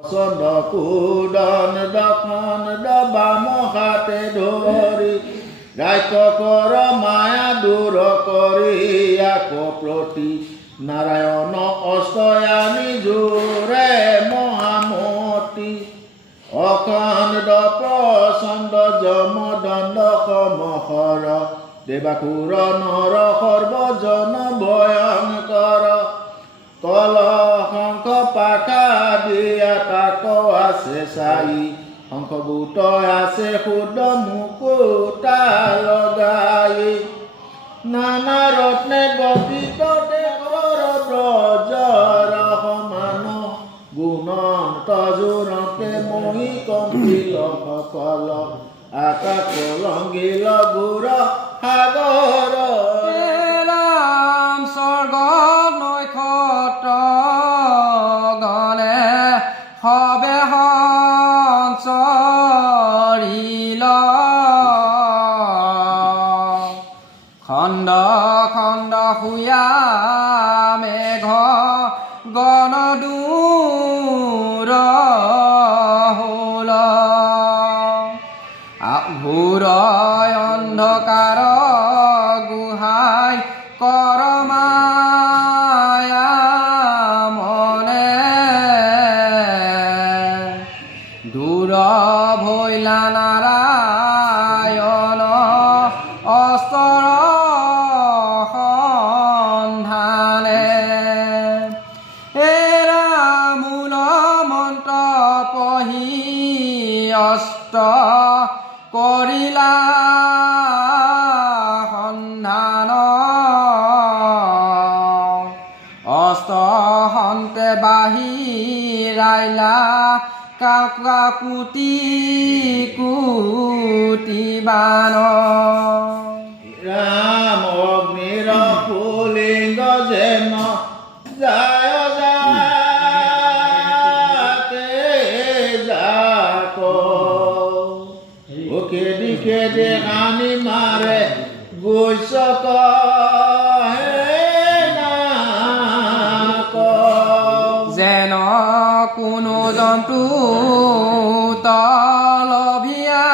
পছন্দ কুদন দখন বাম হাতে ধৰি ৰাইত কৰ মায়া দূৰ কৰি আকৌ প্ৰতি নাৰায়ণ অস্তয়ানি জোৰে মহামতি অখণ্ড প্ৰচণ্ড যমদণ্ড সমহৰ দেৱাসুৰ নৰ সৰ্বজন ভয়ংকৰ কল শংখ পাখা দিয়া তাক আছে চাই শংখভূত আছে শুদ্ধ মুকুতা লগাই নানা ৰত্নে গঠিত দেশৰ ব্ৰজৰ সমান গুণন্ত জোৰতে মহি কম্পিল সকল আকাশ লংঘিল গুৰ সাগৰ ৰাম স্বৰ্গ নক্ষত্ৰ গণে সবে সঞ্চৰিল খণ্ড খণ্ড শুয়া মেঘ গণ দূৰ হ'ল ঘোৰ অন্ধকাৰ গুহাই কৰ মায়া মনে দূৰ ভৈলা নাৰায়ণ অস্তৰ সন্ধানে এৰা মূল মন্ত্ৰ পঢ়ি অষ্ট কৰিলা সন্ধান অস্ত হন্তে বাহিৰাইলা কাকুতি কুটি বান ৰাম অগ্নিৰ পুলিংগ যেন যায় যাতে যাক খেদি খেদি হানি মাৰে গৈছ যেন কোনো জন্তু তলভিয়া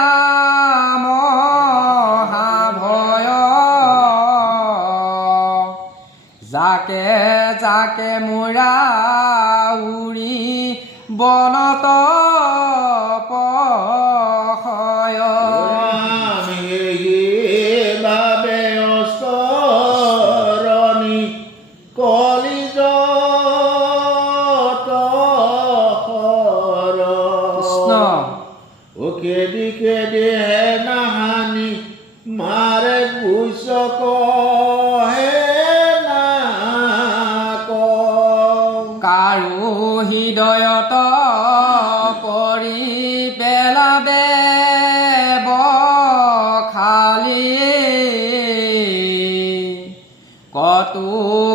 মহাভয় যাকে যাকে মুৰা উৰি বনত পয় বাবে অস্তৰণি কলিজ খেদি খেদি হে নাহানি মাৰে গুইছ হে নাক কাৰো হৃদয়ত পৰি পেলাবে খালি কতো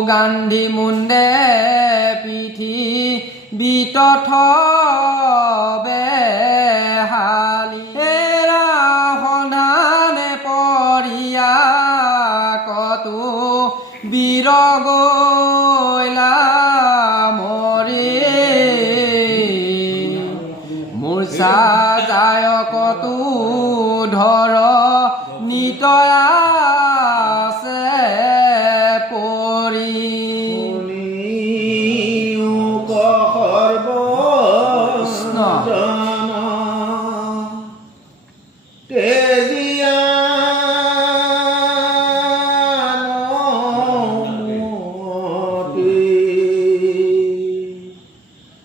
গান্ধী মুণ্ডে পিঠি বিতথ বেহালি এৰা সন্ধানে পৰিয়া কতো বীৰ গৈলা মৰি মূৰ্ছা যায় কতো ধৰ নিতয়া আছে পৰি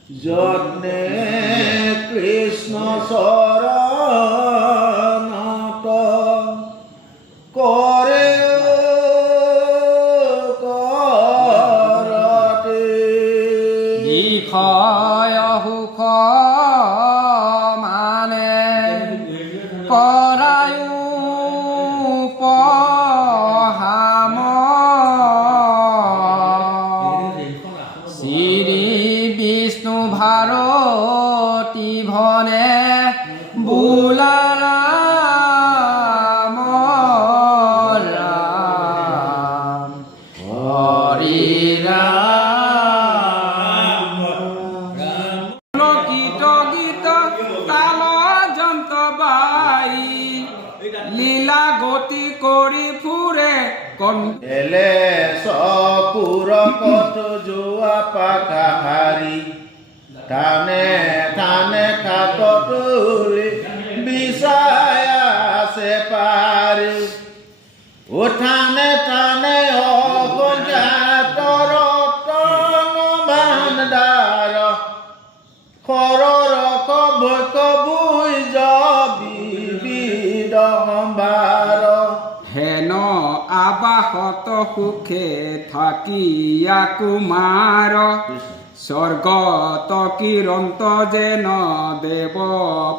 যত্নে কৃষ্ণ চৰণত কৰে কৰতে বিষয় সুখ মানে কৰায়ো পহাম শ্ৰী বিষ্ণু ভাৰতী ভনে বোলা ৰাম ৰাম হৰি ৰাম কীৰ্তন পাখা হাৰি টানে টানে খাট তুলি বিছায় আছে পাৰি ও টানে টানে অজ্ঞাতৰ তন ভাণ্ডাৰ খৰৰক ভৈক ভুই বিবিধ সম্ভাৰ হেন আবাসত সুখে থাকিয়া কুমাৰ স্বৰ্গত কিৰন্ত যেন দেৱ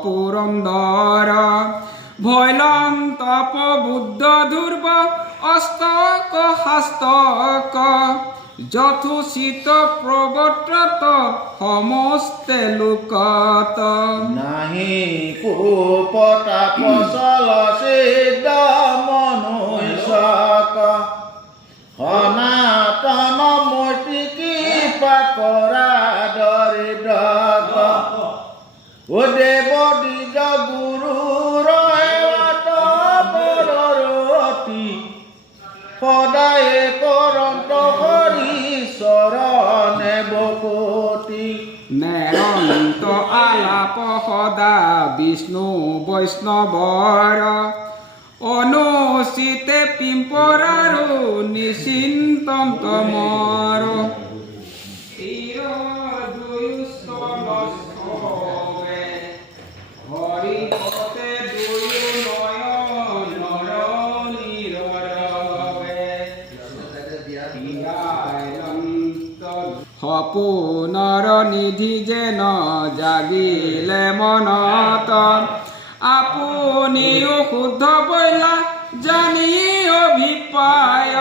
পুৰন্দৰ ভৈলন্ত বুদ্ধ ধ্ৰুৱ অষ্টক শাস্তক যথোচিত প্ৰৱৰ্তত সমস্তে লোকত নাহি কুপতা ফচল সিদ্ধ মনুষ্যক সনাতন মূৰ্তি কৃপা কৰা দৰিদ্ৰক ও দেৱ দ্বিজ গুৰুৰ সেৱাত পৰৰতি সদায় কৰন্ত হৰি চৰণে বকতি নেৰন্ত আলাপ সদা বিষ্ণু বৈষ্ণৱৰ অনুচিতে পিম্পৰাৰো নিচিন্তন্ত মৰ হৰি পতে দুয়ো নয়ন সপোনৰ নিধি যেন জাগিলে মনত আপুনিও শুদ্ধ বৈলা জানি অভিপ্ৰায়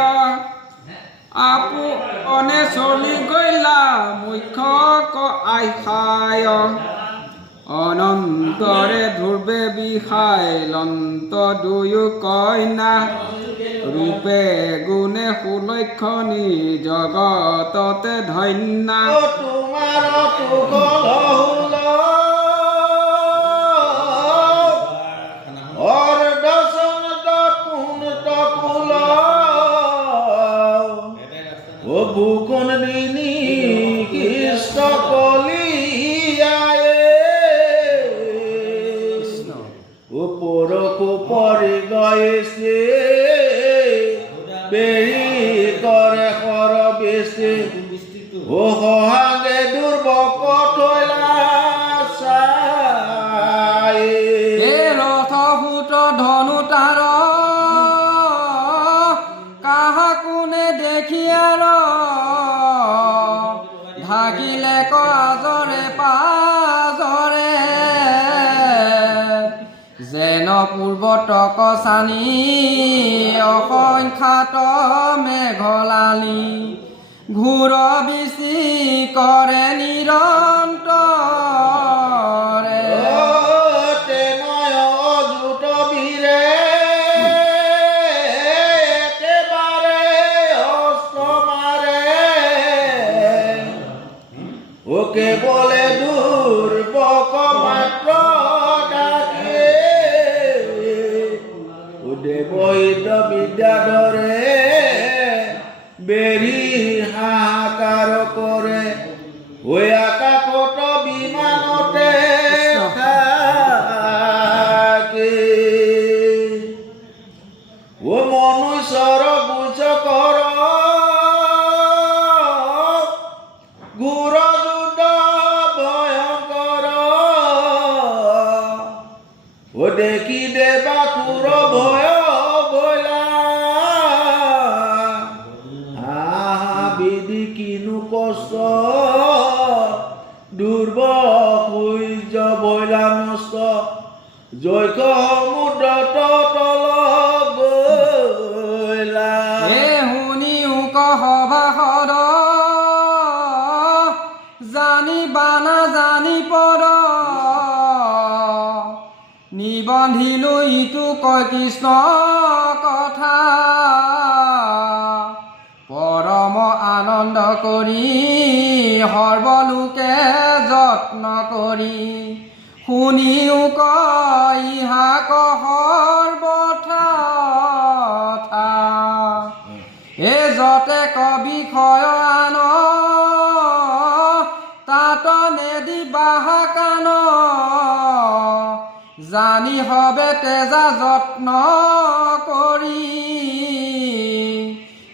আপনে চলি গৈলা মুখ্যক আশায় অনন্তৰে ধ্ৰুৱে বিষাই লন্ত দুয়ো কইনা ৰূপে গুণে সুলক্ষণী জগততে ধন্যা তোমাৰ তুগল অৰ্দশন তকুন তকুল ও বুকুন দিনী কৃষ্ণ কলিয়ায়ে ওপৰকো পৰি গৈছে বেৰি কৰে সৰ বেছি ও সহাগে দুৰ্বক থৈলা চাই ৰথ ভূত ধনু তাৰ কাহা কোনে দেখিয়াৰ ঢাকিলে কাজৰে পাজৰে যেন পূৰ্বতক চানি অসংখ্যাত মেঘলালি ঘূৰ বিচি কৰে নিৰন্তৰে তেনয় অযুত বীৰে একেবাৰে অস্ত্ৰ মাৰে ও কেৱলে দুৰ্বক মাত্ৰ ডাকে ও দেৱহিত বিদ্যাধৰে বেৰি হাহাকাৰ কৰে ঐ আকাশত বিমানতে থাকে ও মনুষ্যৰ বুজ কৰ ঘোৰ যুদ্ধ ভয়ংকৰ ও দেখি দেবা কুৰ ভয় বলা বিধি কিনো কষ্ট দুৰ্বসূৰ্য বৈলা নষ্ট জৈক সমুদ্ৰ তল গৈলা শুনিও কহবাসৰ জানি বানা জানি পদ নিবন্ধিলো ইটো কয় কৃষ্ণ কথা পৰম আনন্দ কৰি সৰ্বলোকে যত্ন কৰি শুনিও কয় ইহাক সৰ্বথা এ যতে কবি ক্ষয় আন বাহাকান জানি হবে তেজা যত্ন কৰি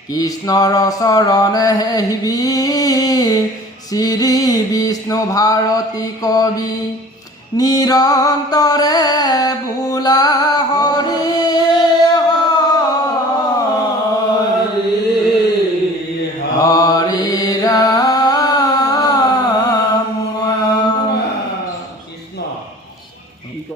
কৃষ্ণৰ চৰণে হেহিবি শ্ৰী বিষ্ণু ভাৰতী কবি নিৰন্তৰে বোলা হৰি